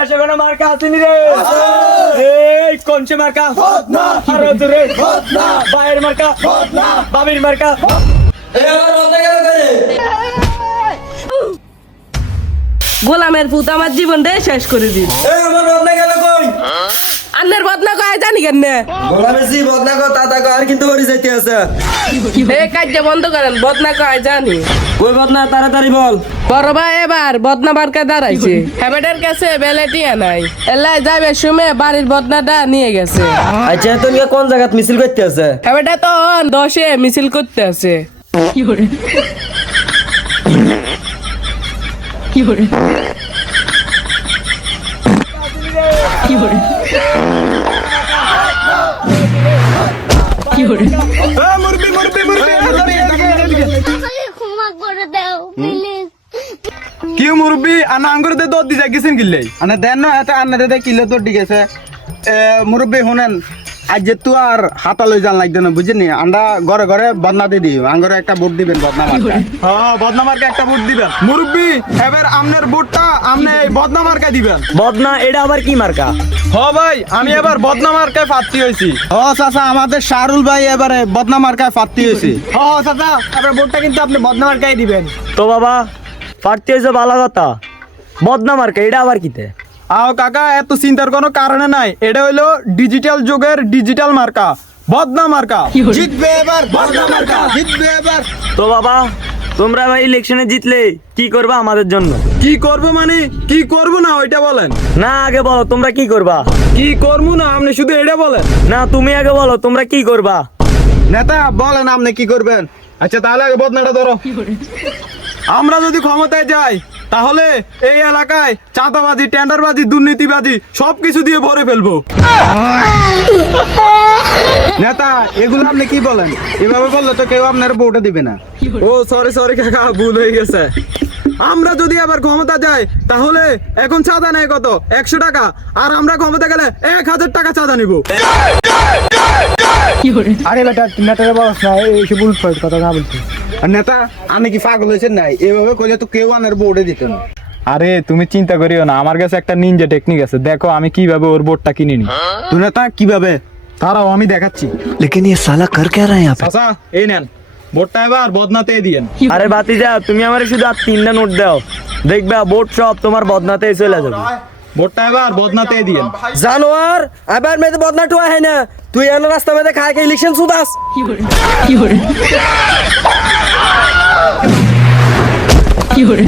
দেশে কোনো মার্কা আসেনি রে। এই কোনছে মার্কা? আরো দূরে ভাইয়ের মার্কা, বাবির মার্কা। গোলামের পুত আমার জীবনটা শেষ করে দিন। আমার বদনা গেল কই? আন্নের বদনা কয় জানি কেন? গোলামেছি বদনা কো তাতা কো আর কিন্তু হরি যাইতে আছে। এই কাজটা বন্ধ করেন, বদনা কয় জানি। কই বদনা তাড়াতাড়ি বল। বড় ভাই এবার বদনা বারকা দাঁড়াইছে, হেবেটের কাছে বেলেটিয়া নাই, এলাই যাবে শুমে বাড়ির বদনাটা নিয়ে গেছে। আচ্ছা তুমি কোন জায়গাত মিছিল করতে আছে? হেবেটা তো 10-এ মিছিল করতে আছে। ক্ষমা করে দাও প্লিজ। কি মুরব্বি আনা আঙ্গুর দে দর দি যাইছেন কিল্লে আনে দেন না এত আন্না দে কিলো দর দি গেছে মুরব্বি শুনেন আজ যে তু আর হাতা লই জান লাগবে না বুঝিনি আন্ডা ঘরে ঘরে বদনা দি দি আঙ্গুরে একটা ভোট দিবেন বদনা মার্কা। হ্যাঁ বদনা মার্কা একটা ভোট দিবেন মুরব্বি। এবার আমনের ভোটটা আমনে এই বদনা মার্কা দিবেন। বদনা এটা আবার কি মার্কা? হ্যাঁ ভাই আমি এবার বদনা মার্কায় ফাত্তি হইছি। হ্যাঁ চাচা আমাদের শাহরুল ভাই এবারে বদনা মার্কায় ফাত্তি হইছি। হ্যাঁ চাচা আপনার ভোটটা কিন্তু আপনি বদনা মার্কায় দিবেন। তো বাবা ফাটতে হয়েছে ভালো কথা, বদনা মার্কা এটা আবার কিতে? আও কাকা এত চিন্তার কোনো কারণে নাই, এটা হইলো ডিজিটাল যুগের ডিজিটাল মার্কা বদনা মার্কা। জিতবে এবার বদনা মার্কা, জিতবে এবার। তো বাবা তোমরা ভাই ইলেকশনে জিতলে কি করবা আমাদের জন্য? কি করব মানে কি করব না ওইটা বলেন। না আগে বলো তোমরা কি করবা? কি করব না আপনি শুধু এটা বলেন। না তুমি আগে বলো তোমরা কি করবা? নেতা বলেন আপনি কি করবেন। আচ্ছা তাহলে আগে বদনাটা ধরো। আমরা যদি ক্ষমতায় যাই তাহলে এই এলাকায় চাঁদাবাজি, টেন্ডারবাজি, দুর্নীতিবাজি সবকিছু দিয়ে ভরে ফেলবো। নেতা এগুলো আপনি কি বলেন? এভাবে বললে তো কেউ আপনার ভোটে দিবে না। ও সরি সরি কাকা ভুল হয়ে গেছে। আমরা যদি আবার ক্ষমতা যাই তাহলে এখন চাঁদা নেয় কত? 100 টাকা। আর আমরা ক্ষমতা গেলে 1000 টাকা চাঁদা নিব। আরে বেটা নেতারে বলছ না এইসব উল্টো কথা না বলছি। আর নেতা আমি কি পাগল হয়েছেন নাই? এভাবে করলে তো কেউ আমার ভোটে দিত না। আরে তুমি চিন্তা করিও না, আমার কাছে একটা নিনজা টেকনিক আছে, দেখো আমি কিভাবে ওর বোর্ডটা কিনে নি। তো নেতা কিভাবে? তারাও আমি দেখাচ্ছি। लेकिन ये साला कर क्या रहा है यहाँ पे? আচ্ছা এই নেন বোর্ডটা এবার বদনাতে দিয়েন। আরে বাতিজা তুমি আমার শুধু আর 3টা নোট দাও, দেখবা বোর্ড সব তোমার বদনাতে চলে যাবে। বোর্ডটা এবার বদনাতে দিয়েন। জানোয়ার এবার মেয়ে বদনা টুয়া হয় না, তুই এনে রাস্তা মেয়ে খায় কে ইলেকশন সুদাস। কি করে